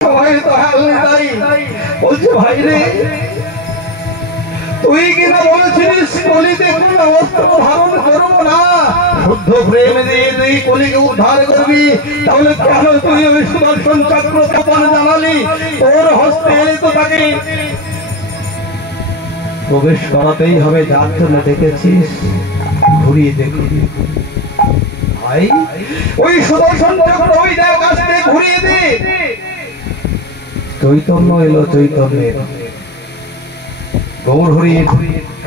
সবাই তো হালদাই বলছে ভাই রে তুই কিনা বলেছিলিস কলিতে কোনো অস্ত্র ধারণ করবো না, শুদ্ধ প্রেম দিয়ে তুই কলিকে উদ্ধার করবি, তাহলে কেন তুই ওই সুদর্শন চক্র তপন জানালি? তোর হস্তে তো তাকে প্রবেশ করাতেই হবে, যার জন্য দেখেছিস ঘুরিয়ে দেখি ভাই ওই সুদর্শন চক্র ওই দেখ আসতে ঘুরিয়ে দে। চৈতন্য এলো, চৈতন্যের গৌর হরির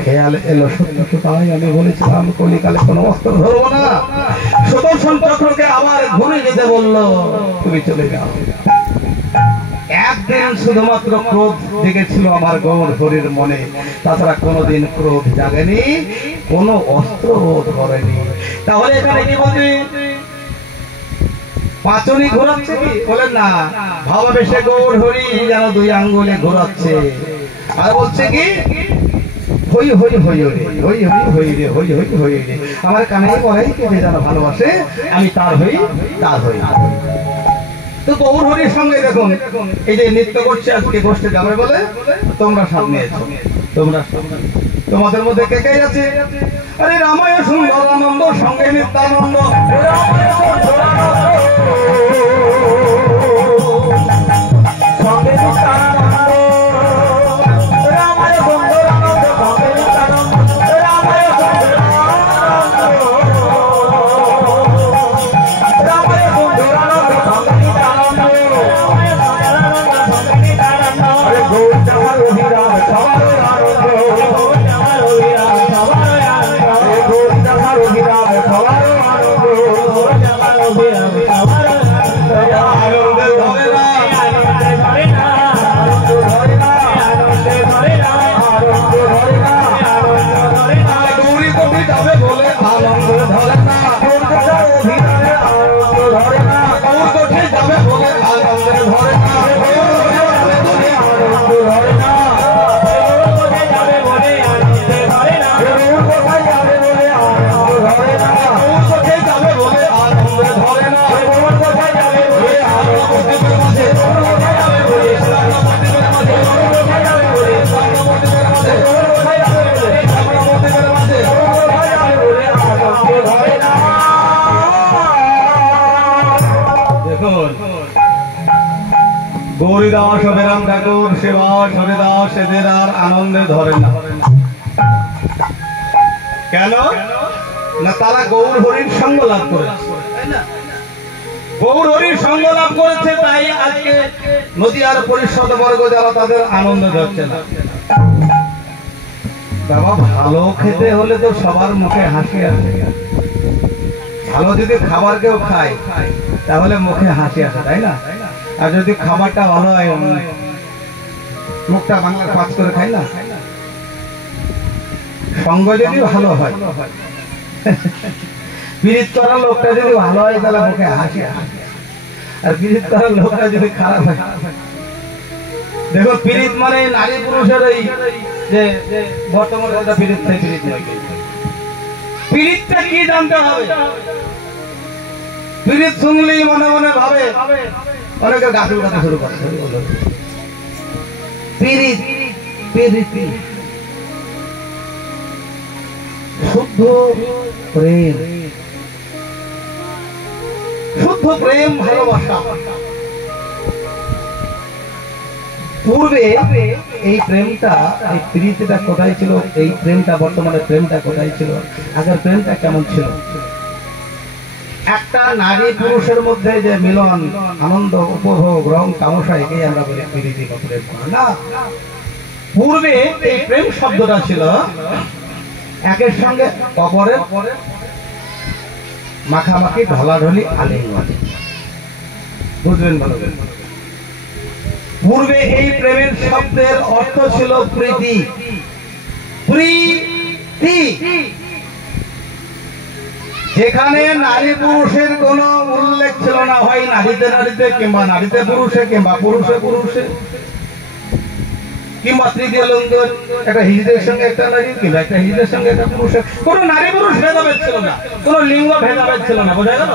খেয়াল এলো, সত্য তাই আমি বলেছিলাম কলিকালে কোনো অস্ত্র ধরবো না। সুদর্শন চক্রকে আবার ঘুরে যেতে বললো, তুমি চলে যাও। একদিন শুধুমাত্র ক্রোধ জেগেছিল আমার গৌর হরির মনে, তাছাড়া কোনোদিন ক্রোধ জাগেনি, কোনো অস্ত্র ধরেনি। তাহলে এখানে কি বলবি? পাঁচনি ঘোরাচ্ছে কি? বলেন না, ভাবাবেশে গৌর হরি যেন দুই আঙ্গুলে ঘোরাচ্ছে, আর বলছে কি হই হই হই রে, হই হই হই রে, হই হই হই রে। আমার কানে বলাই কে যে যেন ভালোবাসে, আমি তার হই, তার হই। তো গৌর হরির সঙ্গে দেখুন এই যে নৃত্য করছে আজকে গোষ্ঠী যাবে বলে তোমরা সামনে এসো। তোমরা তোমাদের মধ্যে কে কে আছে? আরে রামায় সুন্দর আনন্দ সঙ্গে নিত্যানন্দ, গৌরীদাস বেরাম ঠাকুর সেবা হরিদাস এদের আর আনন্দে ধরে না। কেন না? তারা গৌর হরির সঙ্গ লাভ করেছে, গৌর হরির সঙ্গ লাভ করেছে, তাই আজকে নদীয়ার পরিষদ বর্গ যারা তাদের আনন্দ ধরছে না। বাবা ভালো খেতে হলে তো সবার মুখে হাসি আসে, ভালো যদি খাবার কেউ খায় তাহলে মুখে হাসি আসে, তাই না? আর যদি খাবারটা ভালো হয় মুখটা বাংলা পাঁচ করে খাই না। সঙ্গ যদি ভালো হয়, পীড়িত করার লোকটা যদি ভালো হয় তাহলে মুখে হাসি আসে, আর পীড়িত করার লোকটা যদি খারাপ হয়, দেখো পীড়িত মানে নারী পুরুষের এই যে বর্তমানে পীড়িত থেকে পীড়িত নয়। পীড়িতটা কি জানতে হবে? পীড়িত শুনলেই মনে মনে ভাবে, অনেকে গাছুর কথা শুরু করে পীড়িত পীড়িত। শুদ্ধ প্রেম, শুদ্ধ প্রেম ভালোবাসা। পূর্বে এই প্রেমটা, এই প্রীতিটা কোথায় ছিল? এই প্রেমটা বর্তমানে প্রেমটা কোথায় ছিল? আগের প্রেমটা কেমন ছিল? একটা নারী পুরুষের মধ্যে যে মিলন, আনন্দ, উপভোগ, রং তামাশা, একে আমরা বলি প্রীতি বা প্রেম না। পূর্বে এই প্রেম শব্দটা ছিল একের সঙ্গে অপরের মাখামাখি, ঢলাঢলি, আলিঙ্গন। বুঝলেন ভালো? পূর্বে এই প্রেমের শব্দের অর্থ ছিল প্রীতি, প্রীতি। যেখানে নারী পুরুষের কোন উল্লেখ ছিল না, হয় নারীতে নারীতে, কিংবা নারীতে পুরুষে, কিংবা পুরুষে পুরুষে, কিংবা তৃতীয় লিঙ্গ, একটা হিজড়ের সঙ্গে একটা নারী, কিংবা একটা হিজড়ের সঙ্গে একটা পুরুষের, কোন নারী পুরুষ ভেদাভেদ ছিল না, কোন লিঙ্গ ভেদাভেদ ছিল না। বোঝা গেল?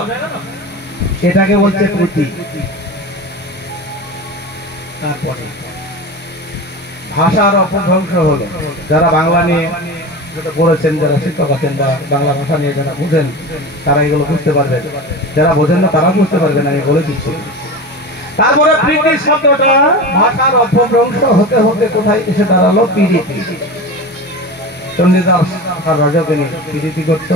এটাকে বলছে প্রীতি। তারপরে ভাষার অপভ্রংশ হলো। যারা বাংলা নিয়ে যেটা পড়েছেন, যারা শিক্ষক আছেন বা বাংলা ভাষা নিয়ে যারা বুঝেন, তারা এগুলো বুঝতে পারবেন। যারা বোঝেন না তারা বুঝতে পারবেন, আমি বলে দিচ্ছি। তারপরে প্রীতি শব্দটা ভাষার অপভ্রংশ হতে হতে কোথায় এসে দাঁড়ালো? প্রীতি। চণ্ডীদাস আর রজকিনী প্রীতি করতো।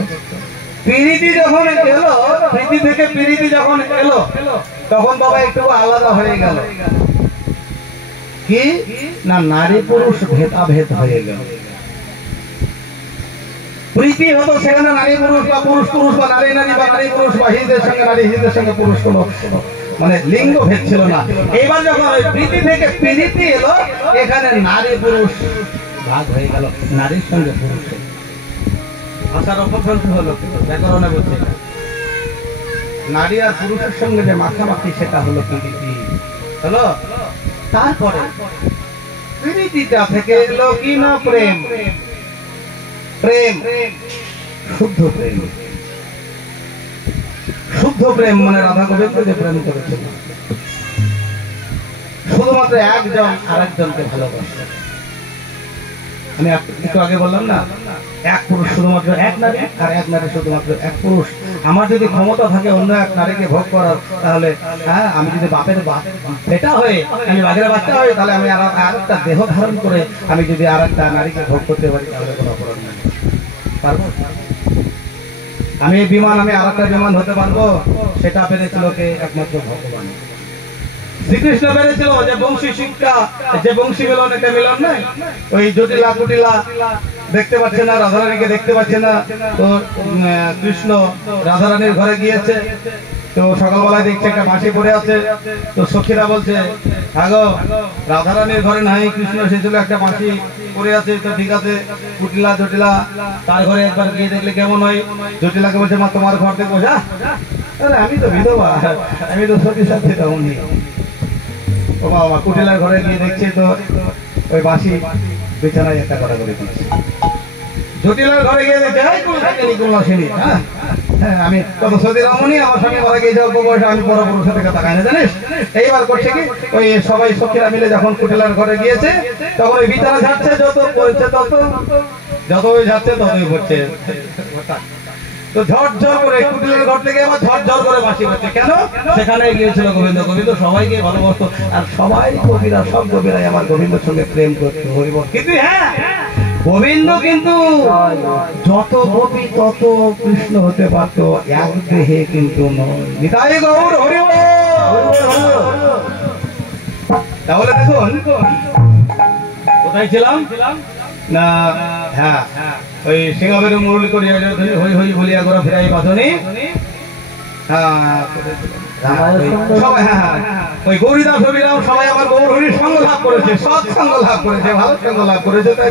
প্রীতি যখন এলো, প্রীতি থেকে প্রীতি যখন এলো, তখন বাবা একটু আলাদা হয়ে গেল। কি না, নারী পুরুষ ভেদাভেদ হয়ে গেল। প্রীতি হতো সেখানে নারী পুরুষ বা পুরুষ পুরুষ বা নারী নারী বা নারী পুরুষ বা হিজদের সঙ্গে নারী হিজদের সঙ্গে পুরুষ কোনো মানে লিঙ্গ ভেদ ছিল না। এবার যখন ওই প্রীতি থেকে প্রীতি এলো, এখানে নারী পুরুষ ভাগ হয়ে গেল, নারীর সঙ্গে পুরুষ। ভাষার অপভ্রংশ হলো, ব্যাকরণে বলছে নারী আর পুরুষের সঙ্গে যে মাখামাখি, সেটা হলো প্রীতি হলো। তারপরে প্রীতিটা থেকে এলো কি না প্রেম। প্রেম শুদ্ধ প্রেম। শুদ্ধ প্রেম মানে রাধা গোবিন্দ যে প্রেম করেছিল, শুধুমাত্র একজন আরেকজনকে ভালোবাসে। আমি একটু আগে বললাম না, এক পুরুষ শুধুমাত্র এক নারী, আর এক নারী শুধুমাত্র এক পুরুষ। আমার যদি ক্ষমতা থাকে অন্য এক নারীকে ভোগ করার, তাহলে হ্যাঁ, আমি যদি বাপের বেটা হয়ে আমি বাঘের বাচ্চা হই, তাহলে আমি আর একটা দেহ ধারণ করে আমি যদি আর একটা নারীকে ভোগ করতে পারি, তাহলে কোনো অপরাধ নেই। পারবো? আমি বিমান, আমি আর একটা বিমান হতে পারবো? সেটা পেরেছিল কে? একমাত্র ভগবান। শ্রীকৃষ্ণ পেরেছিল যে বংশী শিক্ষা, যে বংশী মিলন, এটা মিলন নাই। ওই জটিলা কুটিলা দেখতে পাচ্ছে না, রাধারানীকে দেখতে পাচ্ছে না, তো কৃষ্ণ রাধারানীর ঘরে গিয়েছে। তো সকালবেলায় দেখছে একটা বাঁশি পড়ে আছে। তো সখীরা বলছে, আগো রাধারানীর ঘরে নাই, কৃষ্ণ এসেছিল, একটা বাঁশি পড়ে আছে। তো ঠিক আছে, কুটিলা জটিলা তার ঘরে একবার গিয়ে দেখলে কেমন হয়? জটিলাকে বলছে, মা তোমার ঘর থেকে বসা, আরে আমি তো বিধবা, আমি তো সতী সাথে তেমনই। ও বাবা, কুটিলার ঘরে গিয়ে দেখছে তো ওই বাঁশি বিছানায় একটা কথা বলে দিচ্ছে। জটিলার ঘরে গিয়ে দেখছে, হ্যাঁ হ্যাঁ, আমি কত সতী রমণী, আমার স্বামী মারা গিয়েছে অল্প বয়সে, আমি বড় পুরুষের থেকে তাকাই না, জানিস? এইবার করছে কি, ওই সবাই সখীরা মিলে যখন কুটিলার ঘরে গিয়েছে, তখন ওই বিছানা ঝাড়ছে, যত পড়ছে যতই ঝাড়ছে ততই পড়ছে। তো ঝরঝর করে কুটিলের ঘর থেকে আবার ঝরঝর করে বাঁশি বাজছে। কেন? সেখানে গিয়েছিল গোবিন্দ। গোবিন্দ সবাইকে ভালোবাসতো, আর সবাই কবিরা, সব কবিরাই আমার গোবিন্দের সঙ্গে প্রেম করতো। হরিবল। কিন্তু হ্যাঁ, গোবিন্দ কিন্তু যত গোপী তত কৃষ্ণ হতে পারত, এক দেহে কিন্তু নয়। নিতাই গৌর হরিবল। তাহলে দেখুন কোথায় ছিলাম না, হ্যাঁ ওই সিংহাবের মুরলি করিয়া হই হই বলিয়া করে ফিরাই বাঁধনি। সবাই ওই গৌরীদাস হরিরাম সবাই আমার গৌর হরির সঙ্গ লাভ করেছে, সৎ সঙ্গ লাভ করেছে, ভালো সঙ্গ লাভ করেছে। তাই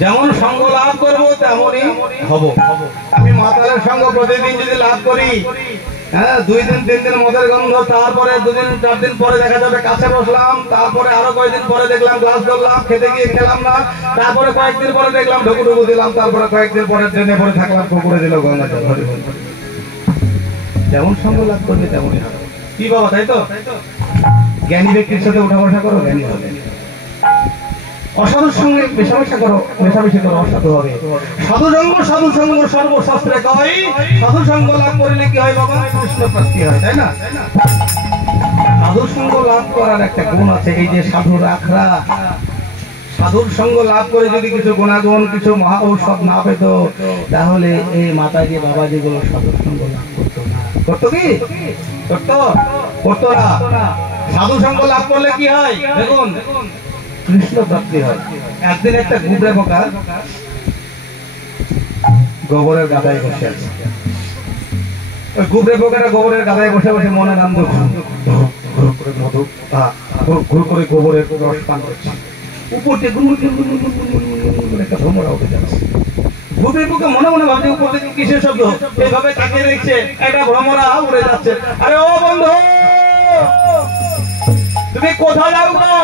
যেমন সঙ্গ লাভ করবো তেমনই হব। আমি মাতালের সঙ্গ প্রতিদিন যদি লাভ করি, হ্যাঁ 2 দিন 3 দিন মদের গন্ধ, তারপরে 2 দিন 4 দিন পরে দেখা যাবে কাছে বসলাম, তারপরে আরো কয়েকদিন পরে দেখলাম গ্লাস ধরলাম, খেতে গিয়ে খেলাম না, তারপরে কয়েকদিন পরে দেখলাম ঢুকু দিলাম, তারপরে কয়েকদিন পরে ট্রেনে পরে থাকলাম, পুকুরে দিল গঙ্গা জল। যেমন সঙ্গ লাভ করবে তেমনই হবে। কি বাবা, তাই তো? জ্ঞানী ব্যক্তির সাথে উঠা বসা করো, জ্ঞানী হবে। অসাধুর সঙ্গে মেশামেশা করো, মেশামেশি করো, অসাধু হবে। সাধু সঙ্গ সর্বশাস্ত্রে কয়, সাধু সঙ্গ লাভ করলে কি হয় বাবা? কৃষ্ণ প্রাপ্তি হয়, তাই না? সাধু সঙ্গ লাভ করার একটা গুণ আছে, এই যে সাধুর আখড়া, সাধুর সঙ্গ লাভ করে যদি কিছু গুণাগুণ, কিছু মহা ঔষধ না পেত, তাহলে এই মাতাজি বাবাজি গুলো সাধুর সঙ্গ লাভ করতো না। করতো কি? করতো না। সাধু সঙ্গ লাভ করলে কি হয় দেখুন, কৃষ্ণ প্রাপ্তি হয়। একদিন একটা গুবরে পোকা গোবরের গাদায় বসে আছে। ওই গুবরে পোকাটা গোবরের গাদায় বসে বসে মনের আনন্দ করে মধু ঘুর করে গোবরের রস পান করছে। উপর দিয়ে একটা ভ্রমরা উঠে যাচ্ছে। গুবরে পোকা মনে মনে ভাবছে উপর থেকে কিসের শব্দ, এইভাবে তাকিয়ে দেখছে একটা ভ্রমরা উড়ে যাচ্ছে। আরে ও বন্ধু, তুমি কোথায় যাও না?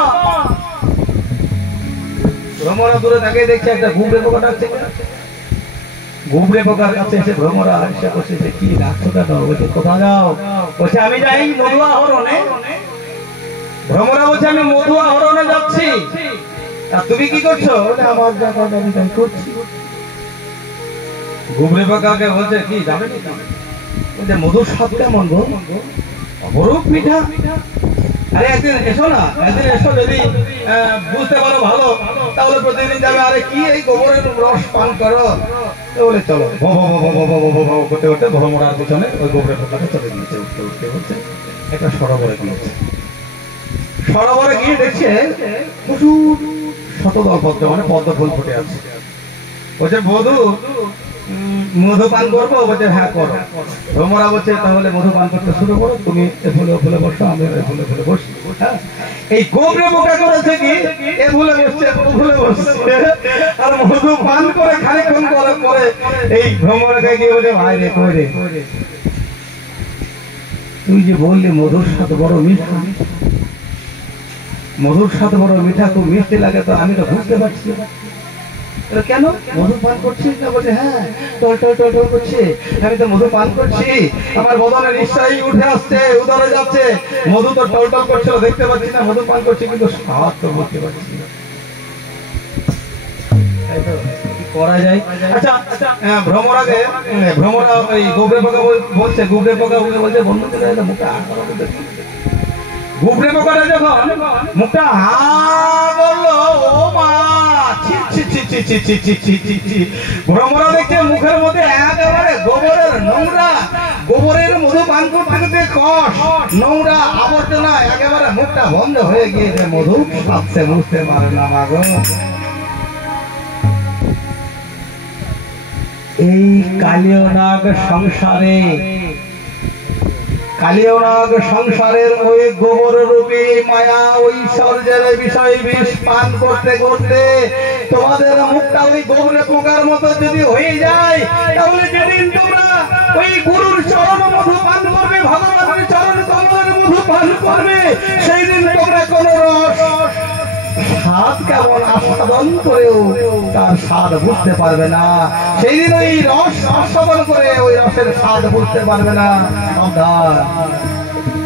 ভ্রমরা দূরে তাকিয়ে দেখছে একটা গুবরে পোকা ডাকছে। গুবরে পোকার কাছে এসে ভ্রমরা এসে বসেছে, কি ডাকছো কেন? বলছে কোথায় যাও? বলছে আমি যাই মধু আহরণে। ভ্রমরা বলছে আমি মধু আহরণে যাচ্ছি, আর তুমি কি করছো? আমার জায়গাটা আমি তাই করছি। গুবরে পোকাকে বলছে কি যাবে না, মধুর স্বাদ কেমন গো? অপরূপ মিঠা। আরে একদিন এসো না, একদিন এসো, যদি বুঝতে পারো ভালো তাহলে প্রতিদিন যাবে। আরে কি এই গোবরের রস পান করো? বলে চলো। করতে করতে ভ্রমরার পিছনে ওই গোবরের পোকাটা চলে গিয়েছে। উঠতে উঠতে উঠতে একটা সরোবরে গিয়েছে। সরোবরে গিয়ে দেখছে প্রচুর শতদল পদ্ম, মানে পদ্ম ফুল ফুটে আছে। বলছে বধূ মধু পান করবো? বলছে হ্যাঁ করো। ভ্রমরা বলছে তাহলে মধু পান করতে শুরু করো, তুমি ফুলে ফুলে বসো, আমি ফুলে ফুলে বসি। এই গোবরে পোকা করেছে কি, এ ফুলে বসছে, ফুলে বসছে, আর মধু পান করে খানিকক্ষণ করার পরে এই ভ্রমরাকে গিয়ে বলছে ভাই রে কই রে, তুই যে বললি মধুর স্বাদ বড় মিঠা, মধুর স্বাদ বড় মিঠা, খুব মিষ্টি লাগে, তো আমি তো বুঝতে পারছি কেন মধু পান করছিস না? বলছে হ্যাঁ টল টল টল টল করছে, আমি তো মধু পান করছি, আমার বদনে নিশ্চয়ই উঠে আসছে, উদরে যাচ্ছে, মধু তো টল টল করছিল, দেখতে পাচ্ছি না মধু পান করছি, কিন্তু স্বাদ তো বুঝতে পারছি না। করা যায়। আচ্ছা ভ্রমরা ওই গোবরে পোকা বলছে, গুবরে পোকা বলছে বন্ধু মুখটা গুবরে পোকাটা যখন মুখটা হা বললো, ও মা ভ্রমরা দেখছে মুখের মধ্যে একেবারে গোবরের নোংরা, গোবরের মধু পান করতে করতে কষ নোংরা আবর্জনা, একেবারে মুখটা বন্ধ হয়ে গিয়েছে, মধু ভাবছে বুঝতে পারে না মাগো। এই কালিয়নাগ সংসারে, কালিয়নাগ সংসারের ওই গোবর রূপী মায়া ঐশ্বর্যের বিষয় বিষ পান করতে করতে তোমাদের মুখটা ওই গোবরে পোকার মতো যদি হয়ে যায়, তাহলে যেদিন তোমরা ওই গুরুর চরণ মধু পান করবে, ভগবানের চরণ কমলের মধু পান করবে, সেই দিন তোমরা কোন রস স্বাদ কেমন আস্বাদন করেও তার স্বাদ বুঝতে পারবে না। সেই দিন ওই রস আস্বাদন করে ওই রসের স্বাদ বুঝতে পারবে না।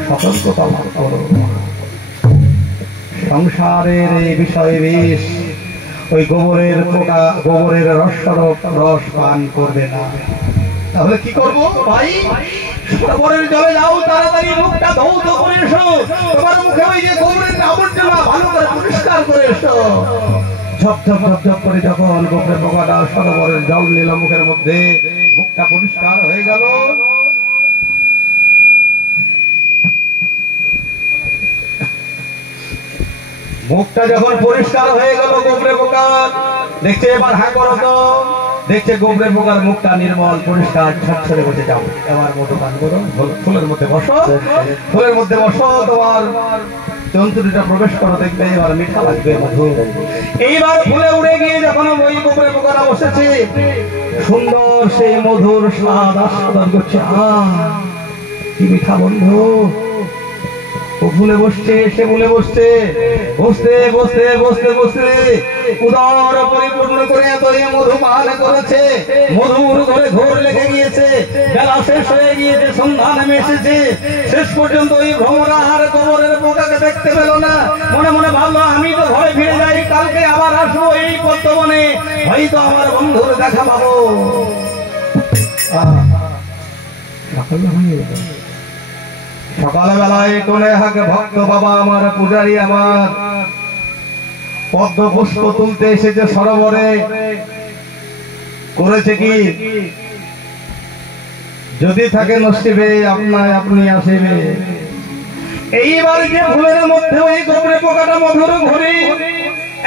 সতর্কতা করো, সংসারের এই বিষয়ে বিষ ওই গোবরের পোকা গোবরের রস পান করবে না। তাহলে কি করবো ভাই? সরোবরের জলে যাও, তাড়াতাড়ি মুখটা ধৌত করে এসো, তোমার মুখে ওই যে গোবরের আবর্জনা ভালো করে পরিষ্কার করে এসো। ঝপ ঝপ ঝপ ঝপ করে যখন গোবরের পোকাটা সরোবরের জল নিল মুখের মধ্যে, মুখটা পরিষ্কার হয়ে গেল। মুখটা যখন পরিষ্কার হয়ে গেল গোবরে পোকা দেখছে, এবার হা করো তো, দেখছে গোবরে পোকার মুখটা নির্মল পরিষ্কার ঝরঝরে বসে, যাও এবার মধু পান করো, ফুলের মধ্যে বসো, ফুলের মধ্যে বসো, তোমার চন্তুরিটা প্রবেশ করো, দেখবে এবার মিঠা লাগবে মধু। এইবার ফুলে উড়ে গিয়ে যখন ওই গোবরে পোকাটা বসেছে, সুন্দর সেই মধুর স্বাদ আস্বাদন করছে। কি মিঠা বন্ধু, ও ফুলে বসছে, সে ফুলে বসছে, বসতে বসতে বসতে বসতে উদর পরিপূর্ণ করে এত মধু পান করেছে, মধুর ঘরে ঘোর লেগে গিয়েছে, বেলা শেষ হয়ে গিয়েছে, সন্ধ্যা নেমে এসেছে। শেষ পর্যন্ত ওই ভ্রমরা আর গোবরের পোকাকে দেখতে পেল না। মনে মনে ভাবলো আমি তো ঘরে ফিরে যাই, কালকে আবার আসবো এই পদ্মবনে, হয়তো আমার বন্ধুর দেখা পাবো। সকালবেলায় কোনে হাকে ভক্ত বাবা আমার, পূজারী আমার, পদ্ম পুষ্প তুলতে এসেছে সরোবরে। করেছে কি, যদি থাকে নসিবে আপনার আপনি আসিবে। এইবার যে ফুলের মধ্যে ওই গোবরে পোকাটা মধুর ঘরে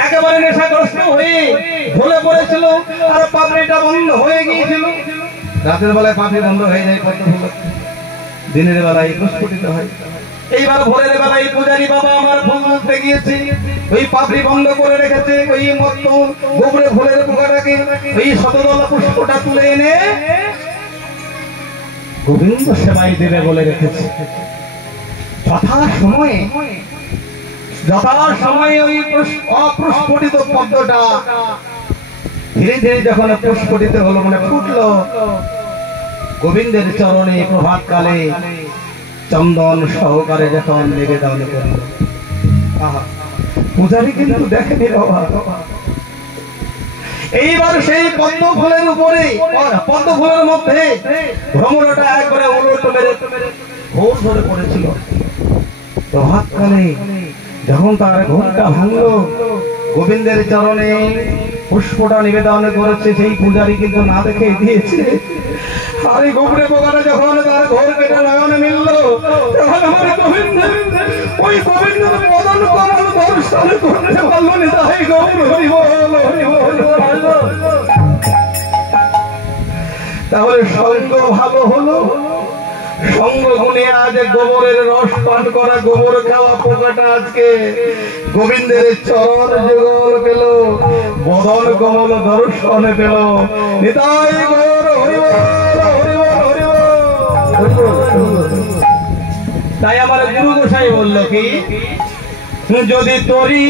একেবারে নেশাগ্রস্ত হয়ে ঢলে পড়েছিল, আর পাপড়িটা বন্ধ হয়ে গিয়েছিল। রাতের বেলায় পাপড়ি বন্ধ হয়ে যায় পদ্ম ফুল, দিনের বেলায় প্রস্ফুটিত হয়। এইবার ভোরের বেলায় পূজারী বাবা আমার ফুল তুলতে গিয়েছে, ওই পাপড়ি বন্ধ করে রেখেছে। ওই মত গোবরে ফুলের পোকাটাকে ওই শতদল পুষ্পটা তুলে এনে গোবিন্দ সেবাই দেবে বলে রেখেছে। যথাসময়ে ওই অপ্রস্ফুটিত পদ্মটা ধীরে ধীরে যখন প্রস্ফুটিত হলো, মানে ফুটলো, গোবিন্দের চরণে প্রভাত কালে চন্দন সহকারে যখন নিবেদন করল, পূজারি কিন্তু দেখেনি বাবা। এইবার সেই পদ্ম ফুলের উপরে, পদ্ম ফুলের মধ্যে ভ্রমরটা একবারে উলট মেরে ঘোর ধরে পড়েছিল। প্রভাতকালে যখন তার ঘুমটা ভাঙলো, গোবিন্দের চরণে পুষ্পটা নিবেদন করেছে, সেই পূজারি কিন্তু না দেখে দিয়েছে। আর এই গোবরে পোকাটা যখন তার ঘর কেটে নয়নে মিলল, তখন আমার গোবিন্দের ওই গোবিন্দের মদন কমল দর্শন করতে পারল না। তাই গৌর হরি বল, হরি বল, হরি বল। তাহলে সঙ্গ ভালো হলো, সঙ্গ গুণে আজ গোবরের রস পান করা, গোবর খাওয়া পোকাটা আজকে গোবিন্দের চরণ যুগল পেল, বদন কমল দর্শন পেল। নিতাই গৌর হরি বল, হরি বল, হরি বল। তাই আমার গুরু গোসাই বলল কি, যদি তোরি